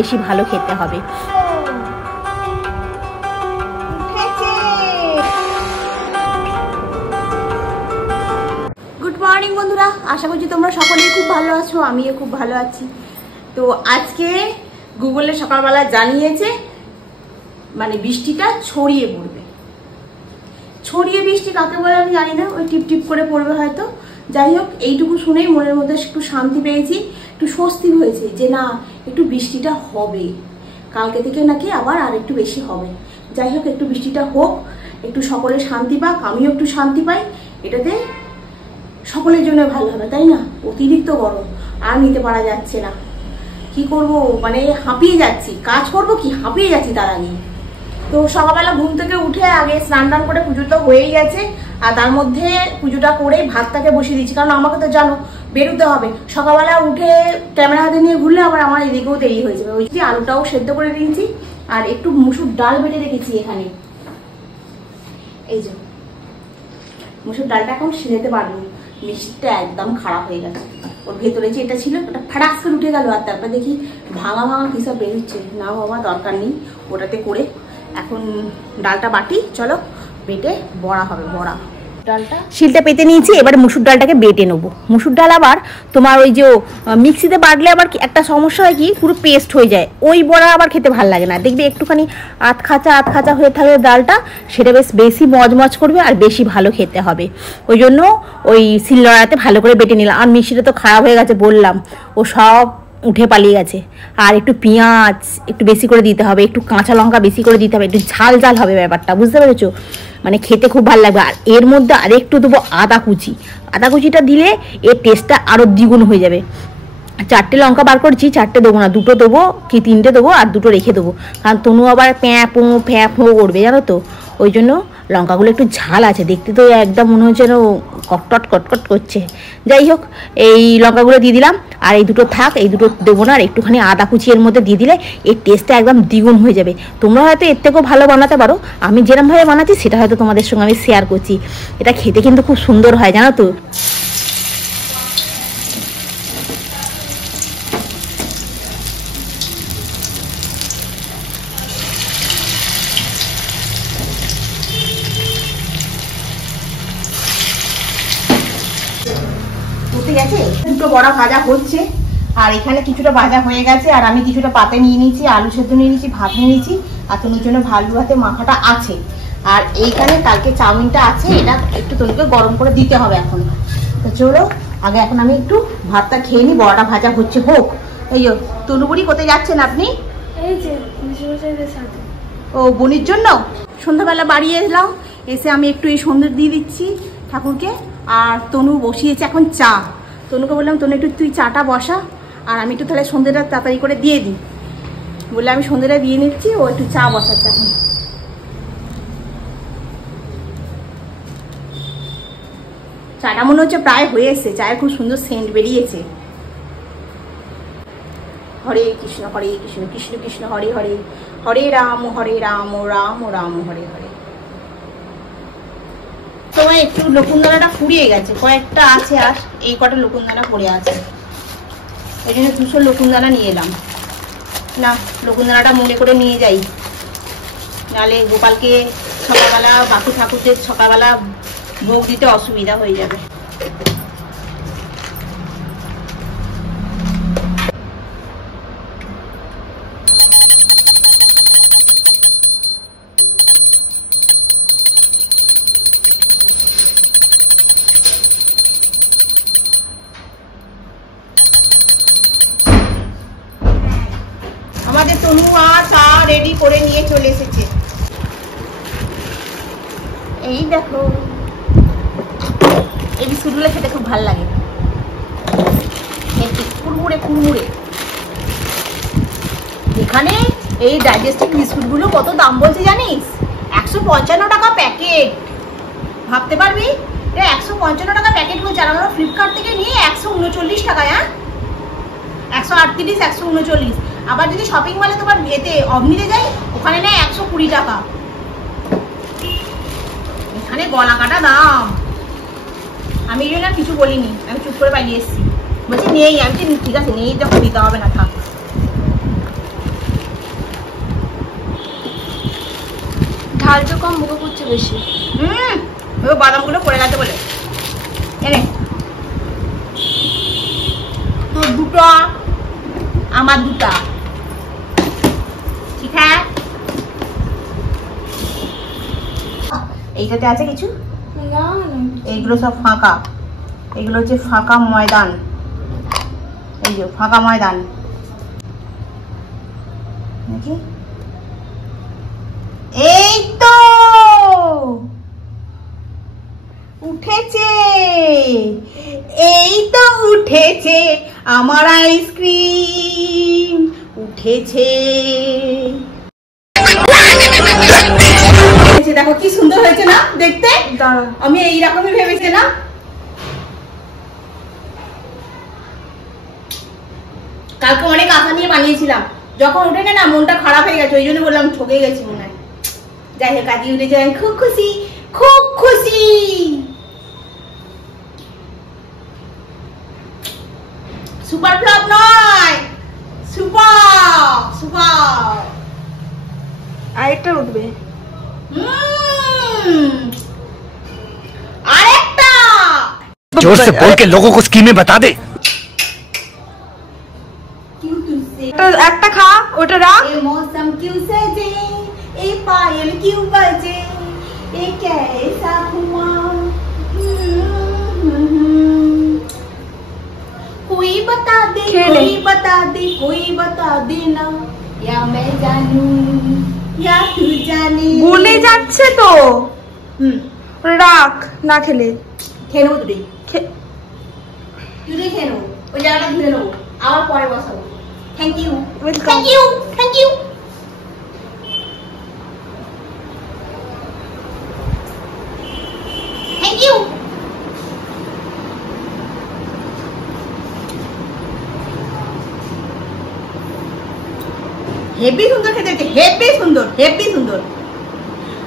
বেশি ভালো খেতে হবে। গুড মর্নিং বন্ধুরা, আশা করছি তোমরা সকলেই খুব ভালো আছো, আমিও খুব ভালো আছি। তো আজকে গুগলে সকালবেলা জানিয়েছে মানে বৃষ্টিটা ছড়িয়ে পড়বে। ছড়িয়ে বৃষ্টি কাকে বলে আমি জানি না, ওই টিপ টিপ করে পড়বে হয়তো। যাই হোক, এইটুকু শুনেই মনের মধ্যে একটু শান্তি পেয়েছি, একটু স্বস্তি হয়েছে যে না একটু বৃষ্টিটা হবে, কালকে থেকে নাকি আবার আর একটু বেশি হবে। যাই হোক, একটু বৃষ্টিটা হোক, একটু সকলে শান্তি পাক, আমিও একটু শান্তি পাই, এটাতে সকলের জন্য ভালো হবে, তাই না? অতিরিক্ত গরম আর নিতে পারা যাচ্ছে না, কি করব, মানে হাঁপিয়ে যাচ্ছি, কাজ করব কি হাঁপিয়ে যাচ্ছি তার আগে। তো সকালবেলা ঘুম থেকে উঠে আগে স্নান টান করে পুজো তো হয়েই গেছে, আর তার মধ্যে পুজোটা করে ভাতটাকে বসিয়ে দিচ্ছি, কারণ আমাকে তো জানো বেরোতে হবে। সকালবেলা উঠে ক্যামেরা হাতে নিয়ে ঘুরলে আবার আমার এদিকেও দেরি হয়ে যাবে। ওই যে আলুটাও সেদ্ধ করে দিয়েছি, আর একটু মুসুর ডাল বেটে রেখেছি এখানে। এই যে মুসুর ডালটা এখন সিঝাতে পারিনি, মিষ্টিটা একদম খারাপ হয়ে গেছে। ওর ভেতরে যে এটা ছিল ওটা ফাটাস করে উঠে গেল, আর তারপর দেখি ভাঙা ভাঙা কি সব বেরোচ্ছে। না বাবা, দরকার নেই ওটাতে করে। এখন ডালটা বাটি, চলো বেটে বড়া হবে। বড়া ডালটা শিলটা পেতে নিয়েছি, এবার মুসুর ডালটাকে বেটে নেবো। মুসুর ডাল আবার তোমার ওই যে মিক্সিতে বাটলে আবার একটা সমস্যা হয় কি, পুরো পেস্ট হয়ে যায়, ওই বড়া আবার খেতে ভালো লাগে না। দেখবে একটুখানি আধ খাঁচা হয়ে থাকবে ডালটা, সেটা বেশি মজমজ করবে আর বেশি ভালো খেতে হবে। ওই জন্য ওই শিলনোড়াতে ভালো করে বেটে নিলাম। আর মিক্সিটা তো খারাপ হয়ে গেছে বললাম, ও সব উঠে পালিয়ে গেছে। আর একটু পেঁয়াজ একটু বেশি করে দিতে হবে, একটু কাঁচা লঙ্কা বেশি করে দিতে হবে, একটু ঝাল ঝাল হবে ব্যাপারটা, বুঝতে পেরেছো? মানে খেতে খুব ভালো লাগবে। আর এর মধ্যে আরেকটু দেবো আদা কুচিটা দিলে এর টেস্টটা আরও দ্বিগুণ হয়ে যাবে। 4টে লঙ্কা বার করছি, 4টে দেবো না, 2টো দেবো কি 3টে দেবো, আর 2টো রেখে দেবো, কারণ তনু আবার ফ্যাঁ করবে জানো তো। ওই জন্য লঙ্কাগুলো একটু ঝাল আছে, দেখতে তো একদম মনে হচ্ছে যেন কটকট করছে। যাই হোক, এই লঙ্কাগুলো দিয়ে দিলাম, আর এই 2টো থাক, এই 2টো দেবো না। আর একটুখানি আদা কুচি এর মধ্যে দিয়ে দিলে এর টেস্টটা একদম দ্বিগুণ হয়ে যাবে। তোমরা হয়তো এর থেকেও ভালো বানাতে পারো, আমি যেরকমভাবে বানাচ্ছি সেটা হয়তো তোমাদের সঙ্গে আমি শেয়ার করছি। এটা খেতে কিন্তু খুব সুন্দর হয় জানো তো। দুটো বড়া ভাজা হচ্ছে, আর এখানে কিছুটা ভাজা হয়ে গেছে, আর আমি কিছুটা পাতে নিয়ে নিয়েছি, আলু সেদ্ধ নিয়ে নিয়েছি, ভাত নিয়ে নিয়েছি, আর তনুর জন্য ভালো ভাতে মাখাটা আছে। আর এইখানে কালকে চাউমিনটা আছে, এটা একটু তনুকে গরম করে দিতে হবে এখন। তো চলো আগে এখন আমি একটু ভাতটা খেয়ে নিই, বড়াটা ভাজা হচ্ছে হোক। এই তনু বুড়ি কোথায় যাচ্ছেন আপনি? এই যে সাথে। ও বোনের জন্য সন্ধ্যাবেলা বাড়ি এলাম, এসে আমি একটু এই সন্ধ্যে দিয়ে দিচ্ছি ঠাকুরকে। আর তনু বসিয়েছে এখন চা। তনুকে বললাম তনু একটু তুই চাটা বসা, আর আমি একটু তাহলে সন্ধ্যেটা তাড়াতাড়ি করে দিয়ে দিই। বললে আমি সন্ধ্যেটা দিয়ে নিচ্ছি, ও একটু চা বসাচ্ছে এখন। চাটা মনে হচ্ছে প্রায় হয়ে এসছে, চায়ের খুব সুন্দর সেন্ট বেরিয়েছে। হরে কৃষ্ণ কৃষ্ণ কৃষ্ণ হরে হরে, হরে রাম রাম রাম হরে হরে। তোমার একটু লকুনদানাটা ফুরিয়ে গেছে, কয়েকটা আছে, আর এই কটা লকুনদানা পড়ে আছে, এই জন্য 200 লকুনদানা নিয়ে এলাম। না, লকুনদানাটা মনে করে নিয়ে যাই, নাহলে গোপালকে সকালবেলা বাকি ঠাকুরদের সকালবেলা ভোগ দিতে অসুবিধা হয়ে যাবে। আমাদের তনু চা রেডি করে নিয়ে চলে এসেছে। এই দেখো, এই বিস্কুটগুলো খেতে খুব ভালো লাগে, কুড়মুড়ে। এখানে এই ডাইজেস্টিভ বিস্কুটগুলো কত দাম বলছে জানিস? 155 টাকা প্যাকেট। ভাবতে পারবি, এটা 155 টাকা প্যাকেট বলছে, আর আমরা ফ্লিপকার্ট থেকে নিয়ে 139 টাকায়। 138, 139। আবার যদি শপিং মলে তোমার অগ্নিতে যাই, ওখানে নেয় 120 টাকা। এখানে গলা কাটা দাম। আমি এই জন্য কিছু বলিনি, আমি চুপ করে পালিয়ে এসেছি। বলছি নেই, আমি ঠিক আছে নেই, যখন দিতে হবে না, থাক। কালকে কম মুখে করছে বেশি। ওই বাদামগুলো পড়ে গেছে বলে। এনে তোর দুটো আমার দুটা, ঠিক আছে? এইটাতে আছে কিছু? না এইগুলো সব ফাঁকা, এগুলো হচ্ছে ফাঁকা ময়দান। এই যে ফাঁকা ময়দান, দেখি। এই তো উঠেছে, এই তো উঠেছে আমার আইসক্রিম, উঠেছে। দেখো কি সুন্দর হয়েছে না দেখতে? আমি এইরকমই ভেবেছিলাম। কালকে অনেক আশা নিয়ে বানিয়েছিলাম, যখন উঠে না মনটা খারাপ হয়ে গেছে, ওই জন্য বললাম ঠকে গেছি মনে হয়। যাই হোক আজকে উঠেছে, আমি খুব খুশি, খুব খুশি। সুপার ফ্লপ নয়, সুপার সুপার। আরেকটা উঠবে। আরেকটা जोर से बोल के लोगों को स्कीमें बता दे। একটা खा, ওটা রাখ। ये मौसम क्यों सजे, ये पायल क्यों बजे, ये कैसा हुआ, कोई बता दे, कोई बता दे, कोई बता देना, या मैं जानू या तू जाने। গলে যাচ্ছে তো। রাখ, না খেলে খেয়ে নেবো তুই, তুই খেয়ে নেবো, ওই জায়গাটা ধুয়ে নেবো, আবার পরে বসাবো। Thank you, thank you, thank you. Thank you. Heavy সুন্দর খেতে হচ্ছে, হেভি সুন্দর, হেভি সুন্দর।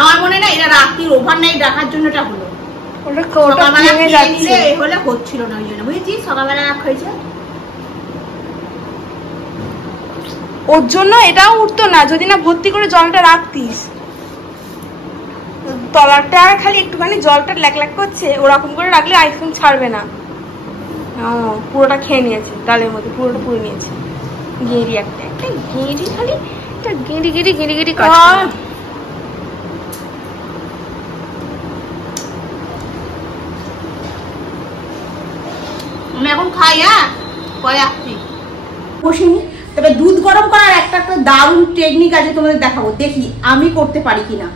আমার মনে না এটা রাত্রির ওভারনাইট রাখার জন্য এটা হলো। সকালবেলা খেয়ে নিলে হলে হচ্ছিল না, ওই জন্য বুঝেছি সকালবেলা খাইছে। ওর জন্য এটাও উঠতো না যদি না ভর্তি করে জলটা রাখতিস। তলাটা খালি একটুখানি জলটা ল্যাক ল্যাক করছে, ওরকম করে রাখলে আইসক্রিম ছাড়বে না। পুরোটা খেয়ে নিয়েছে, ডালের মধ্যে পুরোটা পুড়ে নিয়েছে। গেঁড়ি একটা একটা গেঁড়ি, খালি একটা গেঁড়ি গেঁড়ি গেঁড়ি গেঁড়ি কাজ। আমি এখন খাই, হ্যাঁ পরে আসছি। বসিনি, তবে দুধ গরম করার একটা একটা দারুণ টেকনিক আছে, তোমাদের দেখাবো, দেখি আমি করতে পারি কিনা।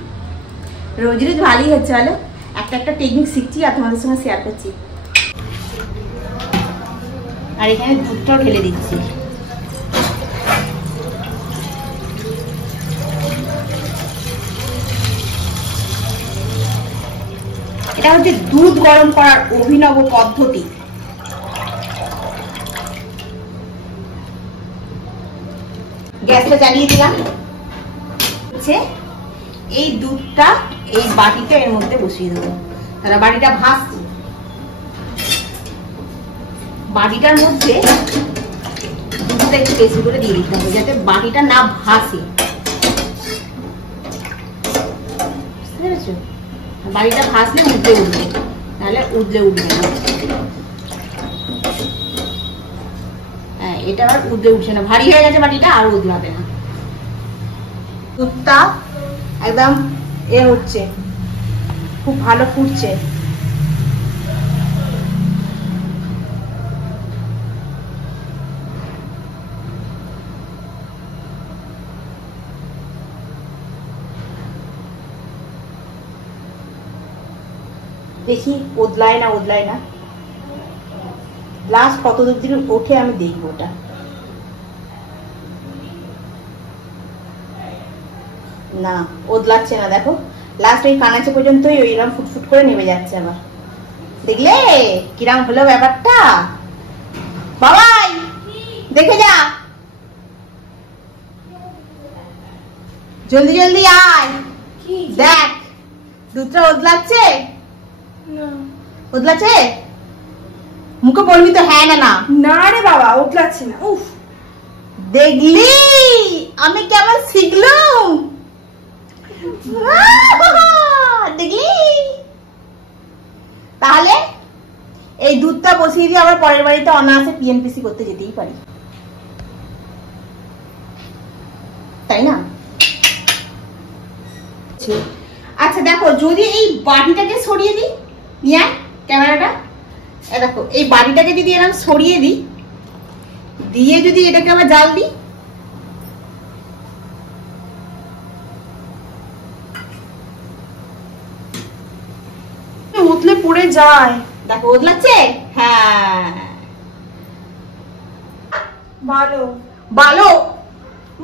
রোজ রোজ ভালোই হচ্ছে, বলো একটা একটা টেকনিক শিখছি আর তোমাদের সঙ্গে শেয়ার করছি। আর এখানে দুধটাও ঢেলে দিচ্ছি। এটা হচ্ছে দুধ গরম করার অভিনব পদ্ধতি। গ্যাসটা জ্বালিয়ে দিলাম, হচ্ছে এই দুধটা এই বাটিটা এর মধ্যে বসিয়ে দেবো। তাহলে বাটিটা ভাসছে, বাটিটার মধ্যে দুধটা একটু বেশি করে দিয়ে দিতে হবে যাতে বাটিটা না ভাসে, বুঝতে পেরেছো? বাটিটা ভাসলে উঠলে উঠবে, তাহলে উঠলে উঠবে না। হ্যাঁ, এটা আর উঠলে উঠছে না, ভারী হয়ে গেছে বাটিটা, আর উঠলাবে না। দুধটা একদম এ হচ্ছে, খুব ভালো ফুটছে। দেখি ওদলায় না, ওদলায় না। লাস্ট কত দূর দিকে ওঠে আমি দেখবো। ওটা না ওদলাচ্ছে না, দেখো লাস্ট ওই কানাচে পর্যন্তই ওইরকম ফুটফুট করে নেমে যাচ্ছে। আবার দেখলে কিরাম হলো ব্যাপারটা, বাবাই দেখে যা, জলদি জলদি আয়, দেখ দুধটা ওদলাচ্ছে, ওদলাচ্ছে। মুখে বলবি তো হ্যাঁ না না? না রে বাবা, ওদলাচ্ছে না। উফ, দেখলি আমি কেমন শিখলাম। বসিয়ে দিয়ে আবার পরের বাড়িতে অনায়াসে পিএনপিসি করতে যেতেই পারি, তাই না? আচ্ছা দেখো, যদি এই বাটিটাকে সরিয়ে দিই, নিয়ে ক্যামেরাটা, দেখো এই বাটিটাকে যদি এরকম সরিয়ে দিই, দিয়ে যদি এটাকে আবার জাল দিই, উতলে পড়ে যায়। দেখো ওদলাচ্ছে। হ্যাঁ ভালো ভালো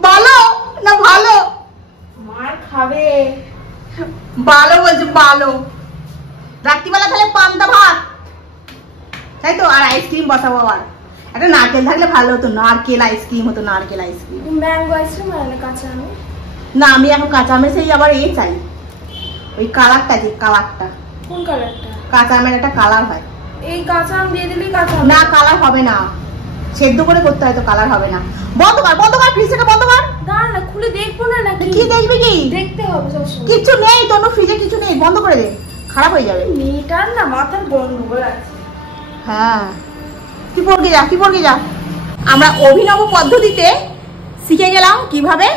ভালো না ভালো? মার খাবে। ভালো বলছে, ভালো। রাত্রিবেলা তাহলে পান্তা ভাত, তাই তো, আর আইসক্রিম বসাবো। আবার একটা নারকেল থাকলে ভালো হতো, নারকেল আইসক্রিম হতো, নারকেল আইসক্রিম। ম্যাঙ্গো আইসক্রিম আর কাঁচা আম। না, আমি এখন কাঁচা আমের সেই আবার চাই, ওই কালারটা, যে কালারটা। কোন কালারটা? কাঁচা আমের একটা কালার হয়। এই কাঁচা আম দিয়ে দিলেই কাঁচা আম। না, কালার হবে না, সেদ্ধ করে করতে হয় তো, কালার হবে না। বন্ধ কর, বন্ধ কর, ফ্রিজটা বন্ধ কর। দাঁড়া না, খুলে দেখবো না নাকি? কি দেখবি? কি দেখতে হবে সবসময়। কিচ্ছু নেই তো, ফ্রিজে কিছু নেই, বন্ধ করে দে, খারাপ হয়ে যাবে। মেয়েটার না মাথার গন্ডগোল আছে। হ্যাঁ, কি পড়কে যা, কি পড়কে যা। আমরা অভিনব পদ্ধতিতে শিখে গেলাম কিভাবে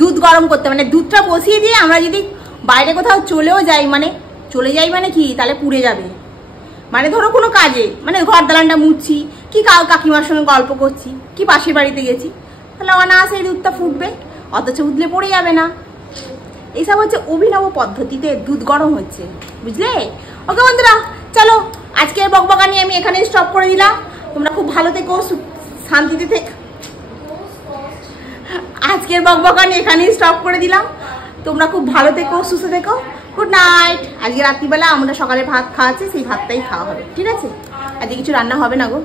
দুধ গরম করতে, মানে দুধটা বসিয়ে দিয়ে আমরা যদি বাইরে কোথাও চলেও যাই, মানে চলে যাই মানে কি, তাহলে পুড়ে যাবে। মানে ধরো কোনো কাজে, মানে ঘর দালানটা মুছছি, কি কাকিমার সঙ্গে গল্প করছি, কি পাশের বাড়িতে গেছি, তাহলে অনায়াসে এই দুধটা ফুটবে, অথচ উঠলে পড়ে যাবে না। এইসব হচ্ছে অভিনব পদ্ধতিতে দুধ গরম হচ্ছে, বুঝলে? ওকে বন্ধুরা, চলো আজকের বকবকানি আমি এখানে স্টপ করে দিলাম। তোমরা খুব ভালো থেকো, শান্তিতে থেকো। আজকের বকবকানি এখানেই স্টপ করে দিলাম। তোমরা খুব ভালো থেকো, সুস্থ থেকো। Good night. আজকে রাত্রিবেলা আমরা সকালে ভাত খাওয়াচ্ছি, সেই ভাতটাই খাওয়া হবে, ঠিক আছে? আজকে কিছু রান্না হবে না গো।